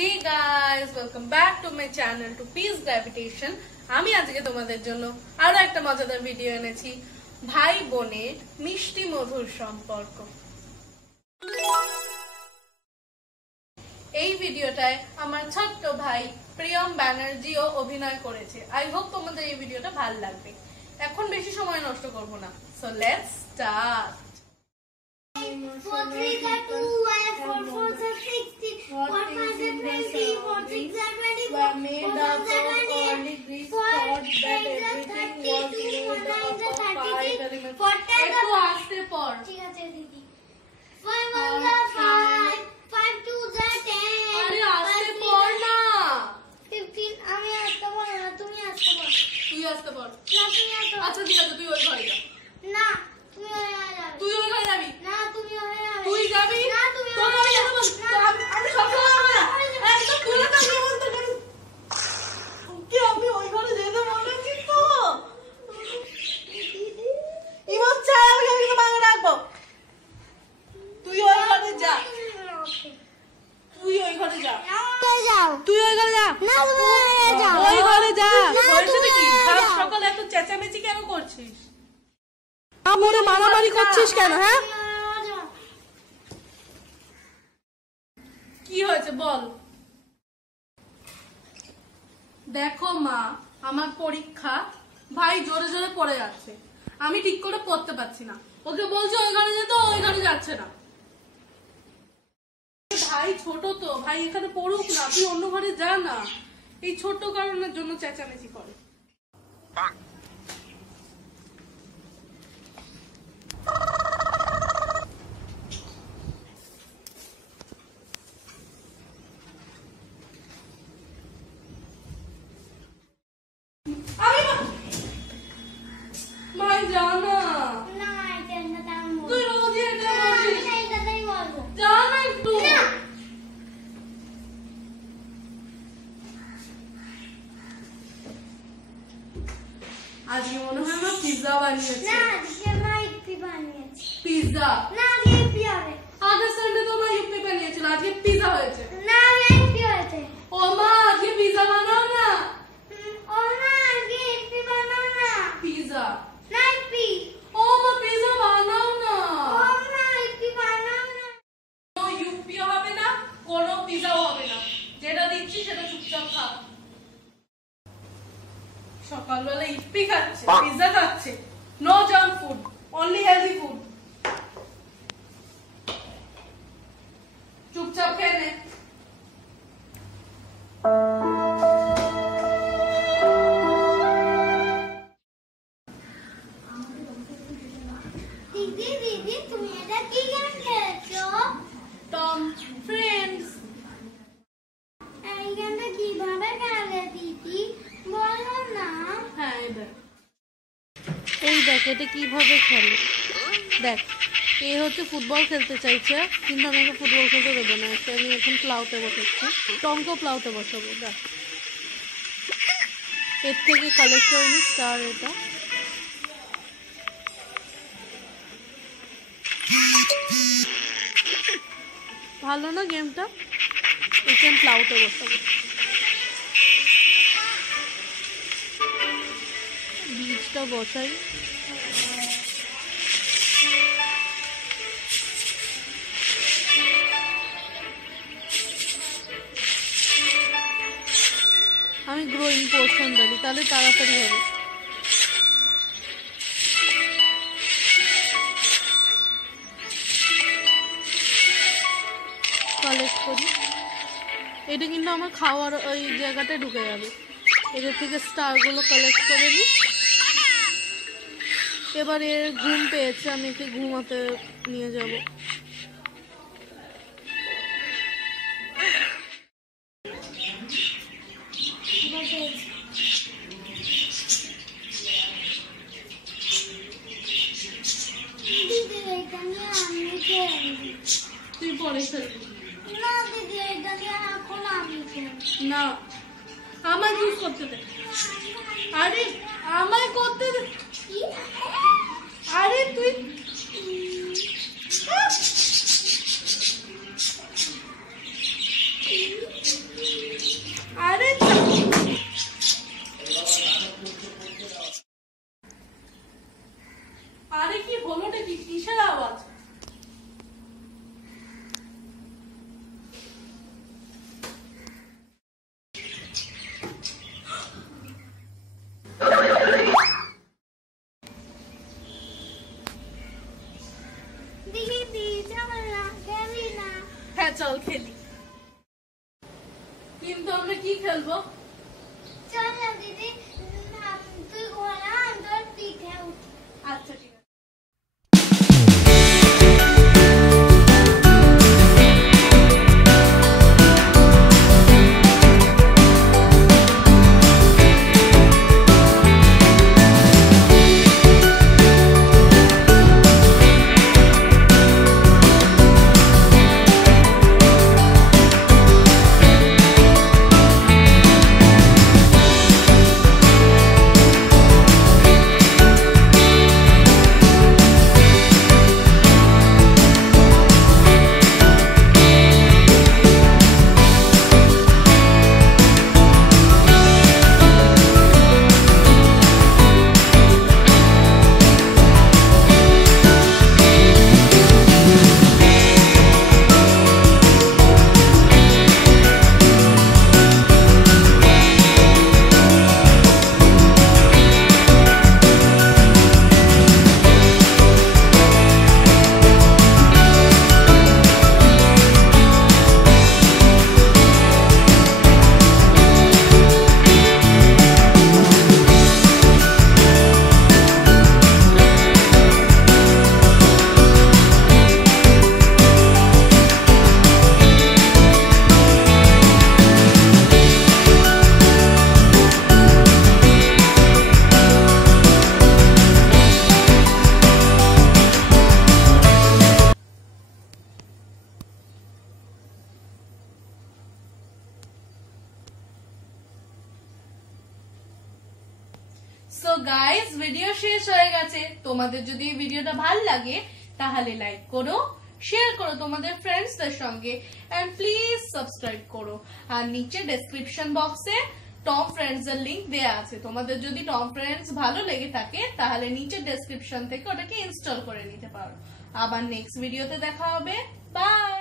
Hey guys, welcome back to my channel to Peace Gravitation. আমি আজকে তোমাদের জন্য আরো একটা মজাদার ভিডিও এনেছি, ভাই বোনের মিষ্টি মধুর সম্পর্ক। এই ভিডিওটায় আমার ছোট্ট ভাই প্রিয়ম ব্যানার্জিও অভিনয় করেছে। আই হোপ তোমাদের এই ভিডিওটা ভালো লাগবে। এখন বেশি সময় নষ্ট করব না, so let's start. 4 3 are 2, 4 4 are 16, 4 5 are 20, 4 6 are 24, 4 7 are 28, 4 8 are 32, 4 9 are 33, 4 10 একটু আস্তে পড়। ঠিক আছে দিদি। 5 1 are 5, 5 2 are 10, আরে আস্তে পড় না। 15 আমি আস্তে পড়ব না, তুমি আস্তে পড়ো। তুই আস্তে পড়। না তুমি আস্তে পড়ো। আচ্ছা ঠিক আছে, তুই ওই ঘরে যা। না তুমি ওই ঘরে যাবে। তুই ওই ঘরে যাবি। না তুমি ওই ঘরে যাবে। তুই যাবি। না তুমি তোকে আমি যেতে বল। আমি সব সময় হবে না। একদম তুলে তো আমি বলতে পারি। কি আমি ওই ঘরে যেতে বলেছি তো? ইমন চাই আমি কিন্তু বাংলা রাখবো। তুই ওই ঘরে যা। তুই ওই ঘরে যা। যাও। তুই ওই ঘরে যা। না তুমি ওই ঘরে যাও। ওই ঘরে যা। না, হয়েছে তুমি নাকি? ওই ঘরে সারা যাও। সকালে এত চেঁচামেচি কেন করছিস? আমরে মারামারি করছিস কেন? হ্যাঁ, কি হয়েছে বল। দেখো মা, আমার পরীক্ষা, ভাই জোরে জোরে পড়ে যাচ্ছে, আমি ঠিক করে পড়তে পারছি না। ওকে বলছে ওই ঘরে যেতে, ওই ঘরে যাচ্ছে না। ভাই ছোট তো, ভাই এখানে পড়ুক না, তুই অন্য ঘরে যা না। এই ছোট কারণের জন্য চেঁচামেচি করে। ভাই যা না, না এটা না তার তুই রোজই এটা বলিস। আমি এটাই বলবো। যা না একটু। আজকে মনে হয় আমার পিৎজা বানিয়েছে। না আজকে না ইপি বানিয়েছি। পিৎজা না আজকে ইপি হবে। আগের সানডে তো আমার ইউপি বানিয়েছিল, আজকে পিৎজা হয়েছে। না আজকে ইপি হয়েছে। ও মা, আজকে পিৎজা বানাও না। ও না আজকে ইপি বানাও না। পিৎজা। না ইপি। ও মা, পিৎজা বানাও না। ও না ইপি বানাও না। কোনো ইউপিও হবে না, কোনো পিৎজাও হবে না। যেটা দিচ্ছি সেটা চুপচাপ খা। সকালবেলা ইপি খাচ্ছে, পিৎজা খাচ্ছে। No junk food, only healthy food. চুপচাপ খেয়ে নে। দিদি দিদি তুমি এটা কি গেম খেলছো? Tom friends. এই গেমটা কিভাবে খেলে দিদি বলো না। হ্যাঁ, এই দেখ এটা কিভাবে খেলে। দেখ, এ হচ্ছে ফুটবল খেলতে চাইছে, কিন্তু আমি এখন ফুটবল খেলতে দেবো না। আমি এখন প্লাউতে বসাচ্ছি, টমকেও প্লাউতে বসাবো। দেখ, এর থেকে কালেক্ট করে নি স্টার। এটা ভালো না গেমটা? একে আমি প্লাউতে বসাবো। বীজটা বসাই। আমি গ্রোয়িং পোর্শন দিই, তাহলে তাড়াতাড়ি হবে। কালেক্ট করি। এটা কিন্তু আমার খাওয়ার ওই জায়গাটায় ঢুকে যাবে। এদের থেকে স্টারগুলো কালেক্ট করে নিই। এবার এর ঘুম পেয়েছে, আমি একে ঘুমাতে নিয়ে যাব। দিদি এটা নিয়ে আমি খেলবো। তুই পরে খেলবি। না দিদি এটা নিয়ে এখন আমি খেলবো। না, আমায় চুজ করতে দে। আরে আমায় করতে দে। আরে তুই কিন্তু আমরা কি খেলবো? চল না দিদি, তুই ঘোরা, আমি তোর পিঠে উঠি। আচ্ছা ঠিক আছে। সো গাইস, ভিডিও শেষ হয়ে গেছে। তোমাদের যদি এই ভিডিওটা ভালো লাগে তাহলে লাইক করো, শেয়ার করো তোমাদের ফ্রেন্ডসদের সঙ্গে, এন্ড প্লিজ সাবস্ক্রাইব করো। আর নিচে ডেসক্রিপশন বক্সে টম ফ্রেন্ডস এর লিংক দেয়া আছে। তোমাদের যদি টম ফ্রেন্ডস ভালো লেগে থাকে তাহলে নিচে ডেসক্রিপশন থেকে ওটাকে ইনস্টল করে নিতে পারো। আবার নেক্সট ভিডিওতে দেখা হবে। বাই।